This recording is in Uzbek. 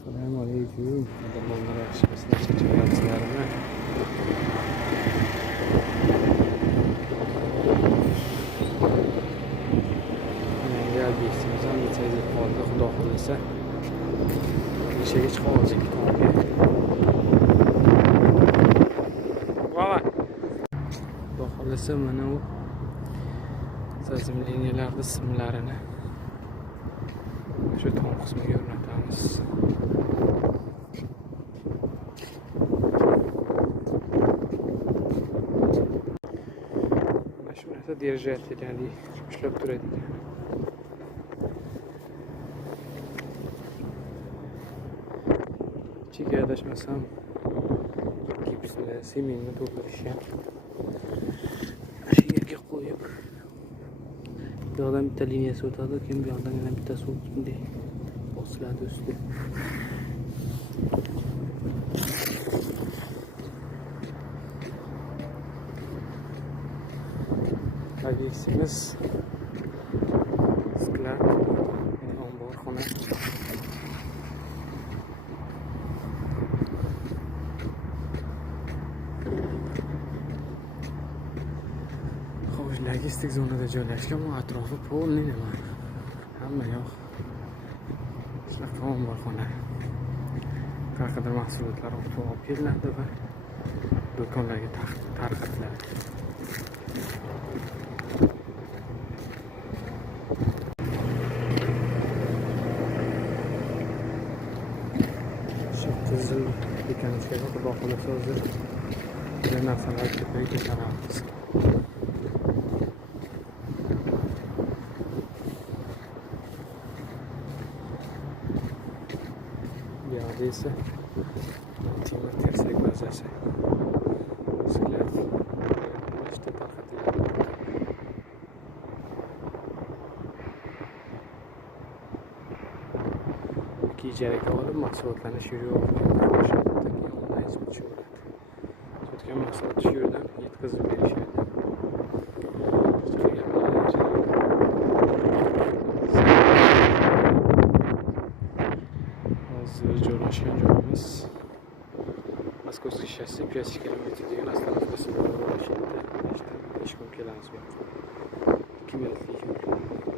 Assalomu alaykum. Qadrmonlar, yaxshimisizlar? Charchamayapsizlarmi? Yangi obyektimiz ham bitsa qoldi, xudo xohlasa. Ishiga chiqa olsak konga. Voy! Xudo xohlasa mana u zazimleniyalarning simlarini shu tom qismiga o'rnatamiz. Mana shu narsa держатель ushlab turadigan. Ichiga adashmasam gipsni, sementni to'ldirishgan. Shu yerga qo'yib bu yoqdan bitta liniyasi o'tadi, keyin bu yoqdan yana bittasi bunday bosiladi usti. Obyektimiz sklad, omborxona. Logistik zonada joylashgan, bu atrofi polniy nima. Hamma yoq shunaqa omborxona. Qanaqadir mahsulotlar olib kelinadi va do'konlarga tarqatiladi. Shu qizil ekanligiga xudo xohlasa hozir bir narsalar ko'payib ketaramiz. Bu esa temir tersak bazasi. Sklad işte tarqatiladi. Ijaraga olib mahsulotlarni shu yerga sotgan mahsulotni shu yerdan yetkazib berishadi. Joylashgan joyimiz Moskovskiy shossi 5 kilometr degan avtomobil yo'li. 5 kun kelamiz bu yoqqa. 2 minutlik yo'l.